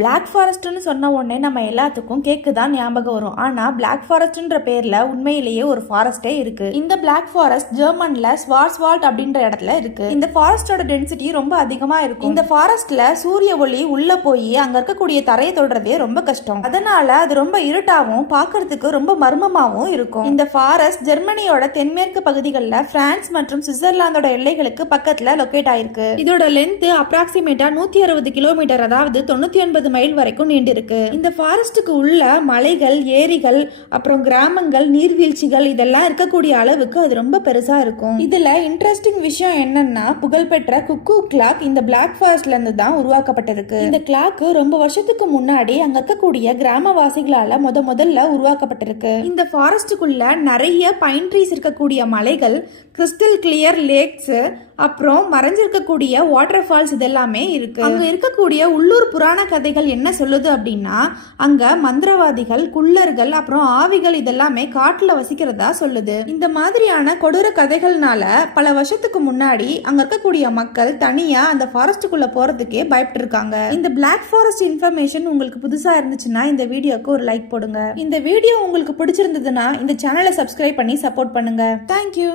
Black ஃபாரஸ்ட்னு சொன்ன உடனே நம்ம எல்லாத்துக்கும் கேக்கு தான் ஞாபகம் வரும். ஆனா பிளாக் ஃபாரஸ்ட்ன்ற பேர்ல உண்மையிலேயே ஒரு ஃபாரஸ்டே இருக்கு. இந்த பிளாக் ஃபாரஸ்ட் ஜெர்மன்ல ஸ்வார்ஸ்வால்ட் அப்படின்ற இடத்துல இருக்கு. இந்த ஃபாரஸ்டோட டென்சிட்டி ரொம்ப அதிகமா இருக்கும். இந்த ஃபாரஸ்ட்ல சூரிய ஒளி உள்ள போய் அங்க இருக்கக்கூடிய தரையை தொடுறதே ரொம்ப கஷ்டம். அதனால அது ரொம்ப இருட்டாவும் பார்க்கறதுக்கு ரொம்ப மர்மமாவும் இருக்கும். இந்த ஃபாரஸ்ட் ஜெர்மனியோட தென்மேற்கு பகுதிகளில் பிரான்ஸ் மற்றும் சுவிட்சர்லாந்தோட எல்லைகளுக்கு பக்கத்துல லொகேட் ஆயிருக்கு. இதோட லென்த் அப்ராக்சிமேட்டா 160 கிலோமீட்டர், அதாவது 99 மைல் வரைக்கும் நீண்டிருக்கு. இந்த ஃபாரஸ்டுக்கு உள்ள மலைகள், ஏரிகள், அப்புறம் கிராமங்கள், நீர்வீழ்ச்சிகள் இதெல்லாம் இருக்கக்கூடிய அளவுக்கு அது ரொம்ப பெருசா இருக்கும். இதுல இன்ட்ரெஸ்டிங் விஷயம் என்னன்னா, புகழ்பெற்ற குக்கு கிளாக் இந்த பிளாக் ஃபாரஸ்ட்ல இருந்து தான் உருவாக்கப்பட்டிருக்கு. இந்த கிளாக் ரொம்ப வருஷத்துக்கு முன்னாடி அங்க இருக்கக்கூடிய கிராமவாசிகளால முதல்ல உருவாக்கப்பட்டிருக்கு. இந்த ஃபாரஸ்டுக்குள்ள நிறைய பைன் ட்ரீஸ் இருக்கக்கூடிய மலைகள், கிறிஸ்டல் கிளியர் லேக்ஸ், அப்புறம் மறைஞ்சிருக்கக்கூடிய வாட்டர் ஃபால்ஸ் இதெல்லாமே இருக்கு. அங்க இருக்கக்கூடிய உள்ளூர் புராண கதைகள் என்ன சொல்லுது அப்படின்னா, அங்க மந்திரவாதிகள், குள்ளர்கள், அப்புறம் ஆவிகள் இதெல்லாமே காட்டுல வசிக்கிறதா சொல்லுது. இந்த மாதிரியான கொடூர கதைகள்னால பல வருஷத்துக்கு முன்னாடி அங்க இருக்கக்கூடிய மக்கள் தனியா அந்த ஃபாரஸ்டுக்குள்ள போறதுக்கே பயப்பட்டு இருக்காங்க. இந்த பிளாக் ஃபாரஸ்ட் இன்ஃபர்மேஷன் உங்களுக்கு புதுசா இருந்துச்சுன்னா இந்த வீடியோக்கு ஒரு லைக் போடுங்க. இந்த வீடியோ உங்களுக்கு பிடிச்சிருந்ததுன்னா இந்த சேனலை சப்ஸ்கிரைப் பண்ணி சப்போர்ட் பண்ணுங்க. தேங்க்யூ.